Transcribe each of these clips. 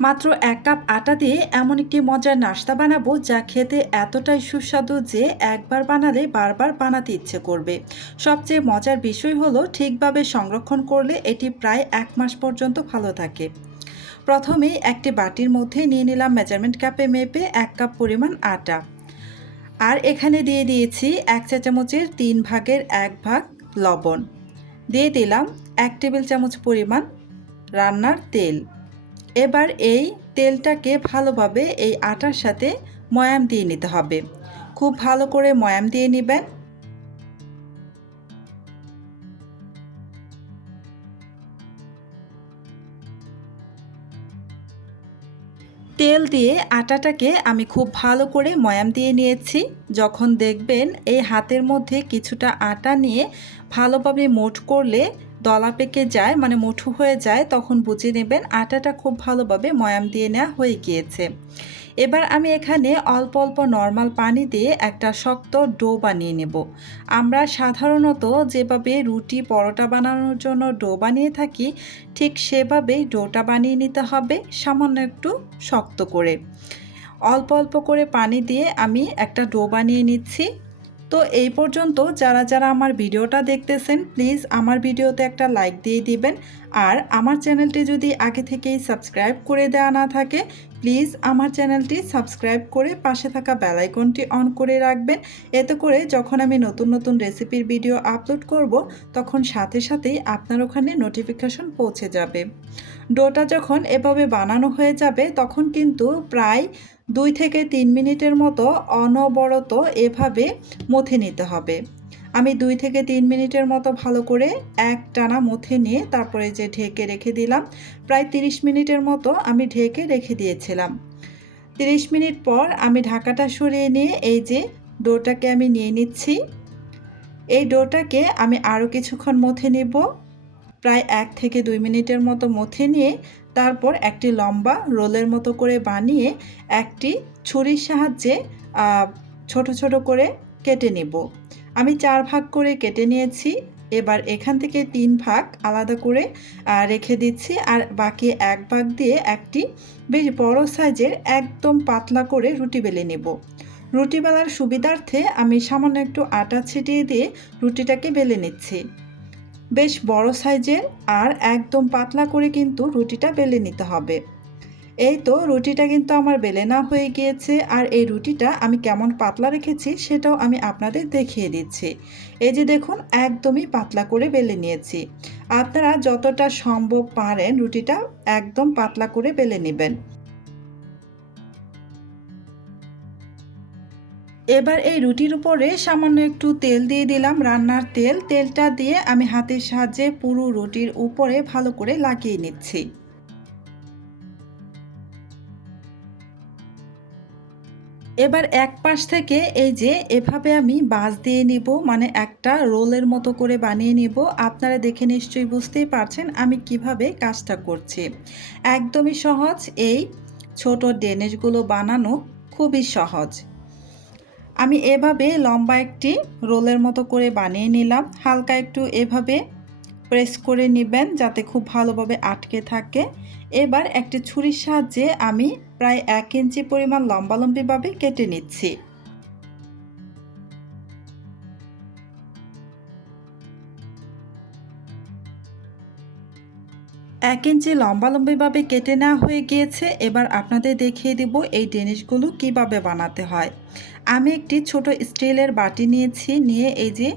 মাত্র ১ কাপ আটা দিয়ে এমন একটি মজার নাস্তা বানাবো যা খেতে এতটাই সুস্বাদু যে একবার বানালে বারবার বানাতে ইচ্ছে করবে। সবচেয়ে মজার বিষয় হলো ঠিকভাবে সংরক্ষণ করলে এটি প্রায় ১ মাস পর্যন্ত ভালো থাকে। প্রথমেই একটি বাটির মধ্যে নিয়ে নিলাম মেজারমেন্ট কাপে মেপে ১ কাপ পরিমাণ আটা। আর এখানে দিয়ে দিয়েছি ১ চা চামচের ৩ ভাগের ১ ভাগ লবণ। দিয়ে দিলাম ১ টেবিল চামচ পরিমাণ রান্নার তেল। এবার এই তেলটাকে ভালোভাবে এই আটার সাথে ময়াম দিয়ে নিতে হবে। খুব ভালো করে ময়াম দিয়ে নেবেন। তেল দিয়ে আটাটাকে আমি খুব ভালো করে ময়াম দিয়ে নিয়েছি। যখন দেখবেন এই হাতের মধ্যে কিছুটা আটা নিয়ে ভালোভাবে মুঠ করলে দলা পেকে যায়, মানে মুঠো হয়ে যায়, তখন বুঝে নেবেন আটাটা খুব ভালোভাবে ময়াম দিয়ে নেওয়া হয়ে গিয়েছে। এবার আমি এখানে অল্প অল্প নর্মাল পানি দিয়ে একটা শক্ত ডো বানিয়ে নেব। আমরা সাধারণত যেভাবে রুটি পরোটা বানানোর জন্য ডো বানিয়ে থাকি ঠিক সেভাবেই ডোটা বানিয়ে নিতে হবে, সামান্য একটু শক্ত করে। অল্প অল্প করে পানি দিয়ে আমি একটা ডো বানিয়ে নিচ্ছি। তো এই পর্যন্ত যারা যারা আমার ভিডিওটা দেখতেছেন প্লিজ আমার ভিডিওতে একটা লাইক দিয়ে দিবেন। আর আমার চ্যানেলটি যদি আগে থেকেই সাবস্ক্রাইব করে দেওয়া না থাকে প্লিজ আমার চ্যানেলটি সাবস্ক্রাইব করে পাশে থাকা বেল আইকনটি অন করে রাখবেন। এতে করে যখন আমি নতুন নতুন রেসিপির ভিডিও আপলোড করব তখন সাথে সাথেই আপনার ওখানে নোটিফিকেশন পৌঁছে যাবে। ডোটা যখন এভাবে বানানো হয়ে যাবে তখন কিন্তু প্রায় ২ থেকে ৩ মিনিটের মতো অনবরত এভাবে মথে নিতে হবে। আমি ২ থেকে ৩ মিনিটের মতো ভালো করে একটানা মথে নিয়ে তারপরে যে ঢেকে রেখে দিলাম। প্রায় ৩০ মিনিটের মতো আমি ঢেকে রেখে দিয়েছিলাম। ৩০ মিনিট পর আমি ঢাকাটা সরিয়ে নিয়ে এই যে ডোটাকে আমি নিয়ে নিচ্ছি। এই ডোটাকে আমি আরও কিছুক্ষণ মথে নেব। প্রায় ১ থেকে ২ মিনিটের মতো মথে নিয়ে তারপর একটি লম্বা রোলের মতো করে বানিয়ে একটি ছুরির সাহায্যে ছোট ছোট করে কেটে নেব। আমি ৪ ভাগ করে কেটে নিয়েছি। এবার এখান থেকে ৩ ভাগ আলাদা করে রেখে দিচ্ছি। আর বাকি ১ ভাগ দিয়ে একটি বেশ বড় সাইজের একদম পাতলা করে রুটি বেলে নেব। রুটি বেলার সুবিধার্থে আমি সামান্য একটু আটা ছিটিয়ে দিয়ে রুটিটাকে বেলে নিচ্ছি। বেশ বড় সাইজের আর একদম পাতলা করে কিন্তু রুটিটা বেলে নিতে হবে। এই তো রুটিটা কিন্তু আমার বেলে নেওয়া হয়ে গিয়েছে। আর এই রুটিটা আমি কেমন পাতলা রেখেছি সেটাও আমি আপনাদের দেখিয়ে দিচ্ছি। এই যে দেখুন একদমই পাতলা করে বেলে নিয়েছি। আপনারা যতটা সম্ভব পারেন রুটিটা একদম পাতলা করে বেলে নেবেন। এবার এই রুটির উপরে সামান্য একটু তেল দিয়ে দিলাম, রান্নার তেল। তেলটা দিয়ে আমি হাতের সাহায্যে পুরো রুটির উপরে ভালো করে লাগিয়ে নিচ্ছি। এবার এক পাশ থেকে এই যে এভাবে আমি বাঁশ দিয়ে নিব, মানে একটা রোলের মতো করে বানিয়ে নিব। আপনারা দেখে নিশ্চয়ই বুঝতেই পারছেন আমি কিভাবে কাজটা করছি। একদমই সহজ, এই ছোট ডেনিশগুলো বানানো খুবই সহজ। আমি এভাবে লম্বা একটি রোলের মতো করে বানিয়ে নিলাম। হালকা একটু এভাবে প্রেস করে নেবেন যাতে খুব ভালোভাবে আটকে থাকে। এবার একটি ছুরির সাহায্যে আমি প্রায় ১ ইঞ্চি পরিমাণ লম্বালম্বিভাবে কেটে নিচ্ছি। ১ ইঞ্চি লম্বালম্বিভাবে কেটে নেওয়া হয়ে গিয়েছে। এবার আপনাদের দেখিয়ে দিব এই ডেনিশগুলো কিভাবে বানাতে হয়। আমি একটি ছোট স্টিলের বাটি নিয়েছি, নিয়ে এই যে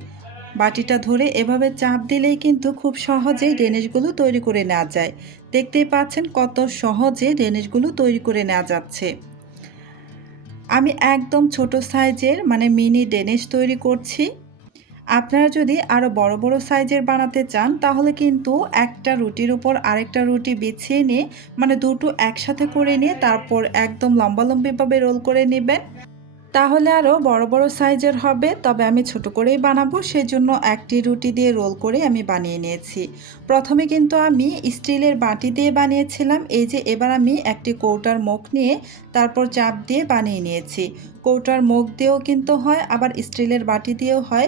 বাটিটা ধরে এভাবে চাপ দিলেই কিন্তু খুব সহজেই ডেনিশগুলো তৈরি করে নেওয়া যায়। দেখতেই পাচ্ছেন কত সহজে ডেনিশগুলো তৈরি করে নেওয়া যাচ্ছে। আমি একদম ছোট সাইজের মানে মিনি ডেনিশ তৈরি করছি। আপনারা যদি আরও বড় বড় সাইজের বানাতে চান তাহলে কিন্তু একটা রুটির উপর আরেকটা রুটি বিছিয়ে নিয়ে, মানে দুটো একসাথে করে নিয়ে তারপর একদম লম্বালম্বিভাবে রোল করে নেবেন। তাহলে আরও বড় বড় সাইজের হবে। তবে আমি ছোট করেই বানাবো, সেজন্য একটি রুটি দিয়ে রোল করে আমি বানিয়ে নিয়েছি। প্রথমে কিন্তু আমি স্টিলের বাটি দিয়ে বানিয়েছিলাম। এই যে এবার আমি একটি কৌটার মুখ নিয়ে তারপর চাপ দিয়ে বানিয়ে নিয়েছি। কৌটার মুখ দিয়েও কিন্তু হয়, আবার স্টিলের বাটি দিয়েও হয়।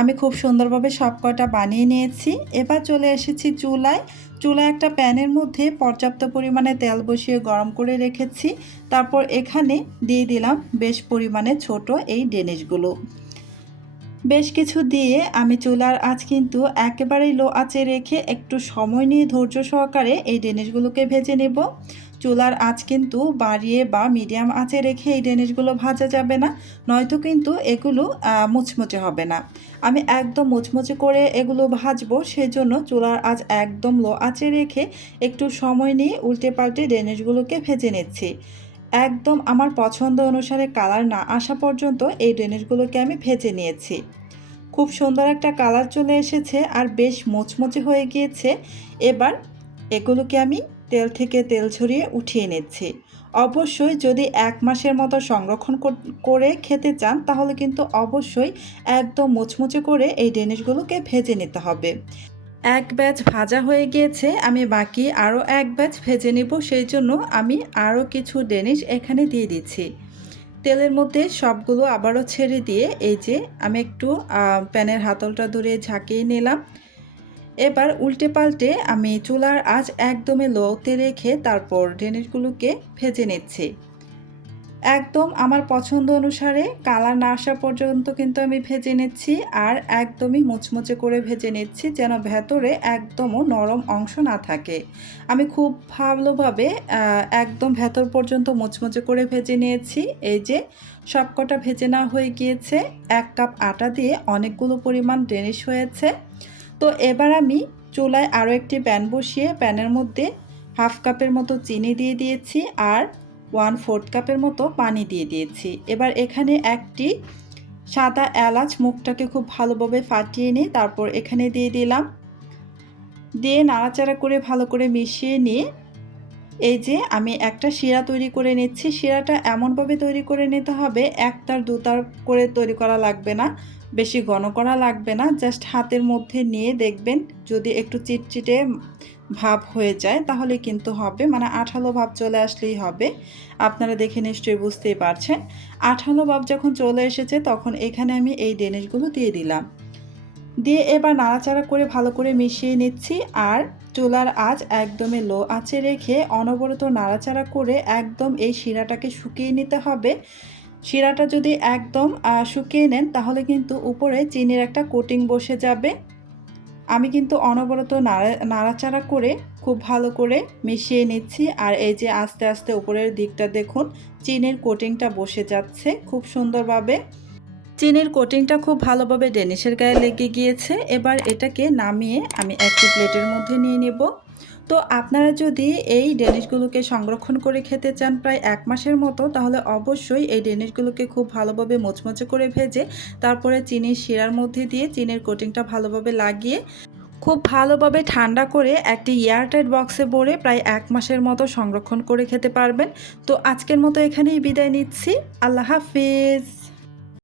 আমি খুব সুন্দরভাবে সব কটা বানিয়ে নিয়েছি। এবার চলে এসেছি চুলায়। চুলায় একটা প্যানের মধ্যে পর্যাপ্ত পরিমাণে তেল বসিয়ে গরম করে রেখেছি। তারপর এখানে দিয়ে দিলাম বেশ পরিমাণে ছোট এই ডেনিশগুলো। বেশ কিছু দিয়ে আমি চুলার আঁচ কিন্তু একেবারেই লো আঁচে রেখে একটু সময় নিয়ে ধৈর্য সহকারে এই ডেনিশগুলোকে ভেজে নেব। চুলার আঁচ কিন্তু বাড়িয়ে বা মিডিয়াম আঁচে রেখে এই ডেনিশগুলো ভাজা যাবে না, নয়তো কিন্তু এগুলো মুচমুচে হবে না। আমি একদম মুচমুচে করে এগুলো ভাজবো, সেজন্য চুলার আঁচ একদম লো আঁচে রেখে একটু সময় নিয়ে উল্টে পাল্টে ডেনিশগুলোকে ভেজে নিচ্ছি। একদম আমার পছন্দ অনুসারে কালার না আসা পর্যন্ত এই ডেনিশগুলোকে আমি ভেজে নিয়েছি। খুব সুন্দর একটা কালার চলে এসেছে আর বেশ মুচমুচে হয়ে গিয়েছে। এবার এগুলোকে আমি তেল থেকে তেল ঝরিয়ে উঠিয়ে নিচ্ছি। অবশ্যই যদি 1 মাসের মতো সংরক্ষণ করে খেতে চান তাহলে কিন্তু অবশ্যই একদম মুচমুচে করে এই ডেনিশগুলোকে ভেজে নিতে হবে। এক ব্যাচ ভাজা হয়ে গিয়েছে, আমি বাকি আরও এক ব্যাচ ভেজে নেব, সেই জন্য আমি আরও কিছু ডেনিশ এখানে দিয়ে দিচ্ছি। তেলের মধ্যে সবগুলো আবারও ছেড়ে দিয়ে এই যে আমি একটু প্যানের হাতলটা ধরে ঝাঁকিয়ে নিলাম। এবার উল্টে পাল্টে আমি চুলার আঁচ একদমই লোতে রেখে তারপর ডেনিশগুলোকে ভেজে নিচ্ছি। একদম আমার পছন্দ অনুসারে কালার না আসা পর্যন্ত কিন্তু আমি ভেজে নিচ্ছি, আর একদমই মুচমুচে করে ভেজে নিচ্ছি যেন ভেতরে একদমও নরম অংশ না থাকে। আমি খুব ভালোভাবে একদম ভেতর পর্যন্ত মুচমুচে করে ভেজে নিয়েছি। এই যে সবকটা ভেজে নেওয়া হয়ে গিয়েছে। 1 কাপ আটা দিয়ে অনেকগুলো পরিমাণ ডেনিশ হয়েছে। তো এবার আমি চুলায় আরও একটি প্যান বসিয়ে প্যানের মধ্যে 1/2 কাপের মতো চিনি দিয়ে দিয়েছি আর 1/4 কাপের মতো পানি দিয়ে দিয়েছি। এবার এখানে একটি সাদা এলাচ মুখটাকে খুব ভালোভাবে ফাটিয়ে নিয়ে তারপর এখানে দিয়ে দিলাম। দিয়ে নাড়াচাড়া করে ভালো করে মিশিয়ে নিয়ে এই যে আমি একটা শিরা তৈরি করে নিচ্ছি। শিরাটা এমনভাবে তৈরি করে নিতে হবে, একতার দুতার করে তৈরি করা লাগবে না, বেশি ঘন করা লাগবে না। জাস্ট হাতের মধ্যে নিয়ে দেখবেন যদি একটু চিটচিটে ভাব হয়ে যায় তাহলে কিন্তু হবে, মানে আঠালো ভাব চলে আসলেই হবে। আপনারা দেখে নিশ্চয়ই বুঝতেই পারছেন। আঠালো ভাব যখন চলে এসেছে তখন এখানে আমি এই ডেনিশগুলো দিয়ে দিলাম। দিয়ে এবার নাড়াচাড়া করে ভালো করে মিশিয়ে নিচ্ছি আর চুলার আঁচ একদমই লো আঁচে রেখে অনবরত নাড়াচাড়া করে একদম এই শিরাটাকে শুকিয়ে নিতে হবে। শিরাটা যদি একদম শুকিয়ে নেন তাহলে কিন্তু উপরে চিনির একটা কোটিং বসে যাবে। আমি কিন্তু অনবরত নাড়াচাড়া করে খুব ভালো করে মিশিয়ে নিচ্ছি আর এই যে আস্তে আস্তে উপরের দিকটা দেখুন চিনির কোটিংটা বসে যাচ্ছে খুব সুন্দরভাবে। চিনির কোটিংটা খুব ভালোভাবে ডেনিশের গায়ে লেগে গিয়েছে। এবার এটাকে নামিয়ে আমি একটি প্লেটের মধ্যে নিয়ে নেব। তো আপনারা যদি এই ডেনিশগুলোকে সংরক্ষণ করে খেতে চান প্রায় 1 মাসের মতো তাহলে অবশ্যই এই ডেনিশগুলোকে খুব ভালোভাবে মুচমুচে করে ভেজে তারপরে চিনির শিরার মধ্যে দিয়ে চিনির কোটিংটা ভালোভাবে লাগিয়ে খুব ভালোভাবে ঠান্ডা করে একটি এয়ারটাইট বক্সে ভরে প্রায় 1 মাসের মতো সংরক্ষণ করে খেতে পারবেন। তো আজকের মতো এখানেই বিদায় নিচ্ছি। আল্লাহ হাফেজ।